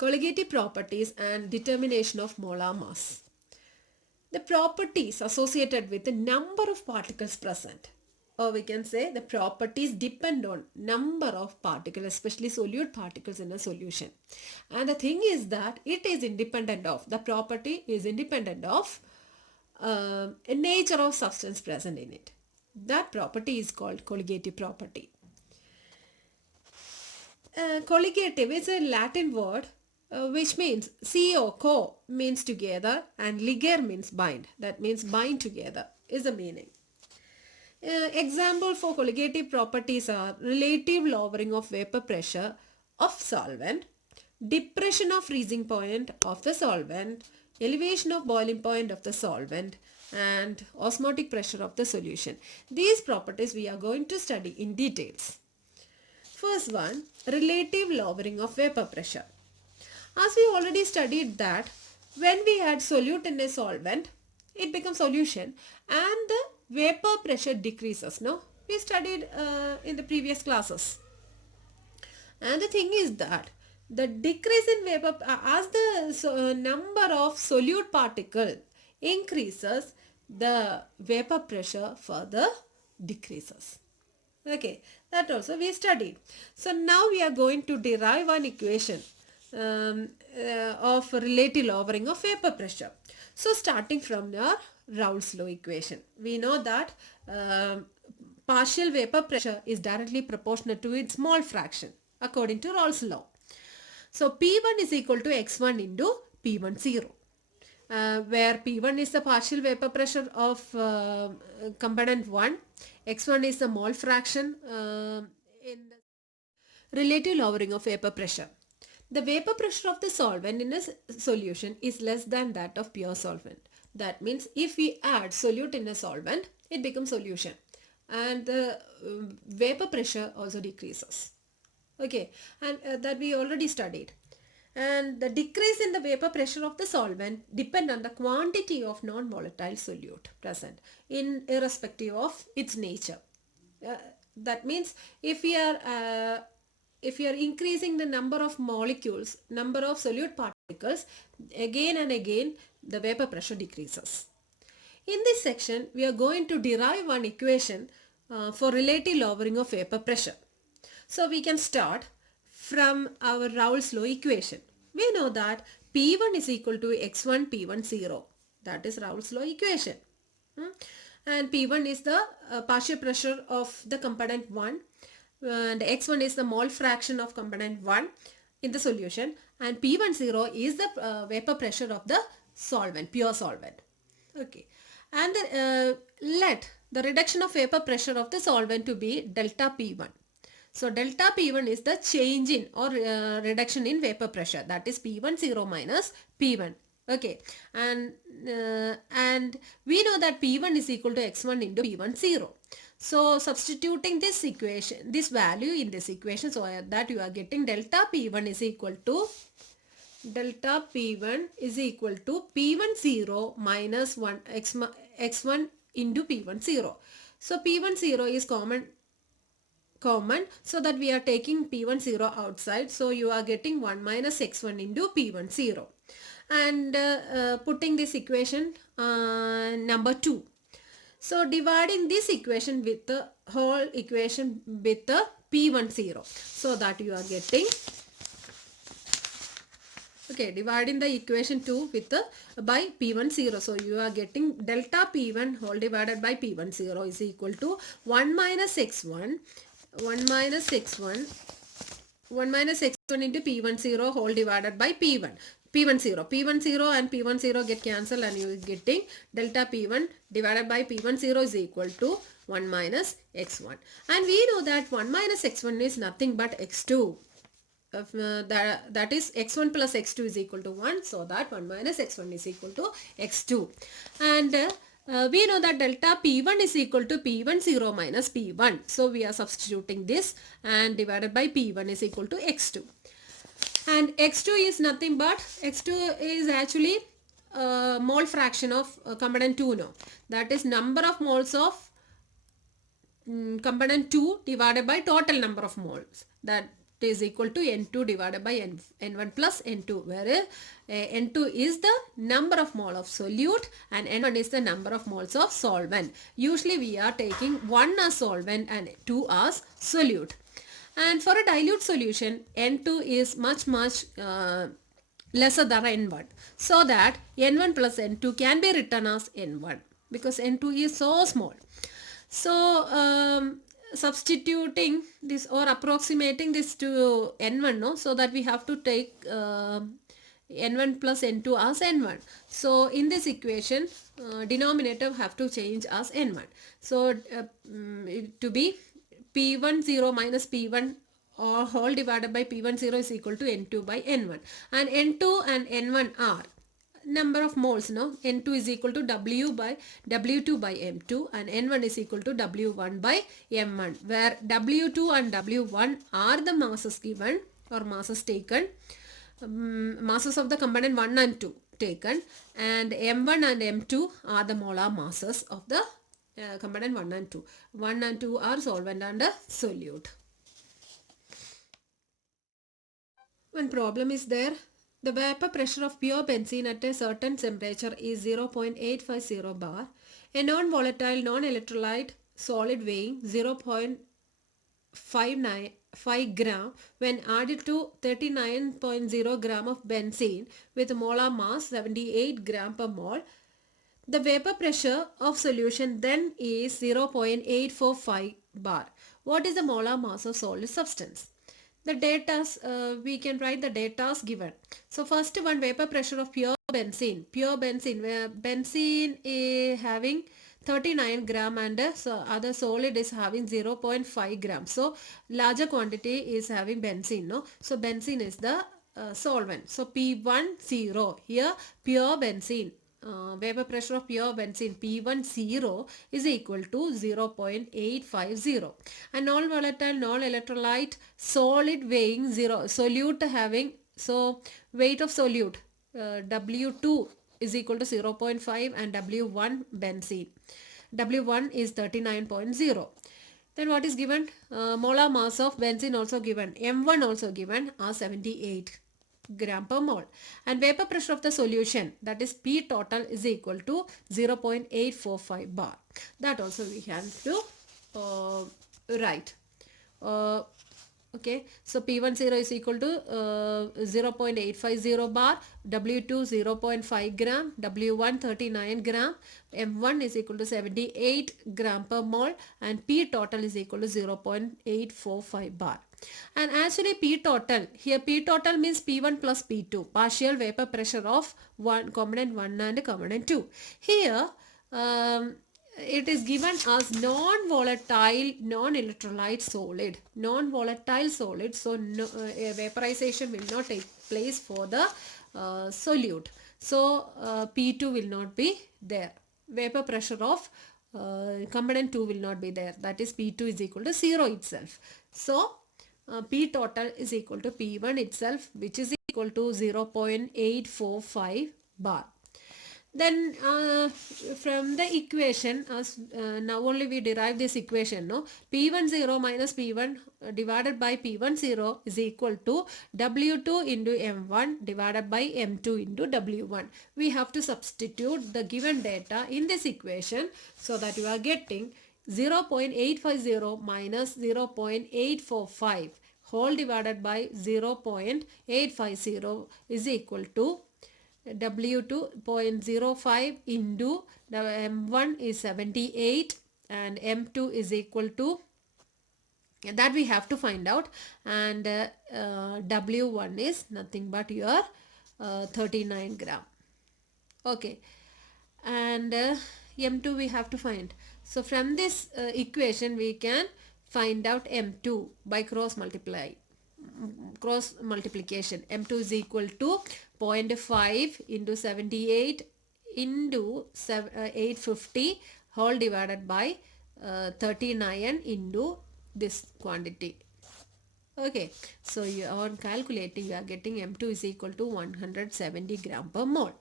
Colligative properties and determination of molar mass. The properties associated with the number of particles present, or we can say the properties depend on number of particles, especially solute particles in a solution. And the thing is that it is independent of, the property is independent of a nature of substance present in it. That property is called colligative property. Colligative is a Latin word which means co means together and ligare means bind. That means bind together is the meaning. Example for colligative properties are relative lowering of vapor pressure of solvent, depression of freezing point of the solvent, elevation of boiling point of the solvent, and osmotic pressure of the solution. These properties we are going to study in details. First one, relative lowering of vapor pressure. As we already studied that when we add solute in a solvent, it becomes solution and the vapor pressure decreases. No, we studied in the previous classes. And the thing is that the decrease in vapor, as the number of solute particle increases, the vapor pressure further decreases. Okay, that also we studied. So now we are going to derive an equation of relative lowering of vapor pressure. So starting from your Raoult's law equation, we know that partial vapor pressure is directly proportional to its mole fraction according to Raoult's law. So P1 is equal to X1 into P10. Where P1 is the partial vapor pressure of component 1, X1 is the mole fraction in the relative lowering of vapor pressure. The vapor pressure of the solvent in a solution is less than that of pure solvent. That means if we add solute in a solvent, it becomes solution and the vapor pressure also decreases. Okay, and that we already studied. And the decrease in the vapor pressure of the solvent depend on the quantity of non-volatile solute present in irrespective of its nature. That means if we are increasing the number of molecules, number of solute particles, again and again the vapor pressure decreases. In this section, we are going to derive one equation for relative lowering of vapor pressure. So we can start from our Raoult's law equation. We know that P1 is equal to X1 P10. That is Raoult's law equation. And P1 is the partial pressure of the component 1 and X1 is the mole fraction of component 1 in the solution and P10 is the vapor pressure of the solvent, pure solvent. Okay. And let the reduction of vapor pressure of the solvent to be delta P1. So delta P1 is the change in or reduction in vapor pressure, that is P10 minus P1. Okay, and we know that P1 is equal to X1 into P10. So substituting this equation, this value in this equation, so that you are getting delta P1 is equal to P10 minus X1 into P10. So P10 is common, so that we are taking P10 outside, so you are getting 1 minus X1 into P10 and putting this equation number 2. So dividing this equation with the whole equation with the P10, so that you are getting, okay, dividing the equation 2 with the by P10, so you are getting delta P1 whole divided by P10 is equal to 1 minus X1 into P10 whole divided by P10 and P10 get cancelled and you are getting delta P1 divided by P10 is equal to 1 minus X1. And we know that 1 minus X1 is nothing but X2. That is X1 plus X2 is equal to 1. So that 1 minus X1 is equal to X2. And we know that delta P1 is equal to P10 minus P1. So we are substituting this and divided by P1 is equal to X2. And X2 is nothing but, X2 is actually mole fraction of component 2 now. That is number of moles of component 2 divided by total number of moles. That is equal to N2 divided by N1 plus N2, where N2 is the number of mole of solute and N1 is the number of moles of solvent. Usually we are taking 1 as solvent and 2 as solute. And for a dilute solution, N2 is much lesser than N1. So that N1 plus N2 can be written as N1 because N2 is so small. So substituting this or approximating this to N1, no, so that we have to take N1 plus N2 as N1. So in this equation, denominator have to change as N1. So to be P10 minus P1 or whole divided by P10 is equal to N2 by N1. And N2 and N1 are number of moles, no? N2 is equal to W by W2 by M2 and N1 is equal to W1 by M1, where W2 and W1 are the masses given or masses taken, masses of the component 1 and 2 taken, and M1 and M2 are the molar masses of the component 1 and 2. 1 and 2 are solvent and solute. One problem is there. The vapor pressure of pure benzene at a certain temperature is 0.850 bar. A non-volatile, non-electrolyte solid weighing 0.5 gram when added to 39.0 gram of benzene with molar mass 78 gram per mole. The vapor pressure of solution then is 0.845 bar. What is the molar mass of solid substance? The data, we can write the data given. So first one, vapor pressure of pure benzene. Pure benzene, where benzene is having 39 gram and so other solid is having 0.5 gram. So larger quantity is having benzene, no? So benzene is the solvent. So P10 here, pure benzene. Vapor pressure of pure benzene P10 is equal to 0.850 and non-volatile non-electrolyte solid weighing 0 solute having, so weight of solute W2 is equal to 0.5 and W1 benzene. W1 is 39.0. Then what is given? Molar mass of benzene also given, M1 also given are 78 gram per mole, and vapor pressure of the solution, that is P total, is equal to 0.845 bar. That also we have to write. Okay, so P10 is equal to 0.850 bar, W2 0.5 gram, W1 39 gram, M1 is equal to 78 gram per mole, and P total is equal to 0.845 bar. And actually P total, here P total means P1 plus P2, partial vapor pressure of component 1 and component 2. Here it is given as non-volatile non-electrolyte solid. Non-volatile solid, so no, vaporization will not take place for the solute. So P2 will not be there. Vapor pressure of component 2 will not be there. That is P2 is equal to 0 itself. So P total is equal to P1 itself, which is equal to 0.845 bar. Then from the equation, as now only we derive this equation, no? P10 minus P1 divided by P10 is equal to W2 into M1 divided by M2 into W1. We have to substitute the given data in this equation so that you are getting 0.850 minus 0.845 whole divided by 0.850 is equal to W2.05 into the M1 is 78 and M2 is equal to, that we have to find out, and W1 is nothing but your 39 gram. Okay, and M2 we have to find. So from this equation we can find out M2 by cross multiplication. M2 is equal to 0.5 into 78 into 850 whole divided by 39 into this quantity. Okay, so you are calculating, you are getting M2 is equal to 170 gram per mole.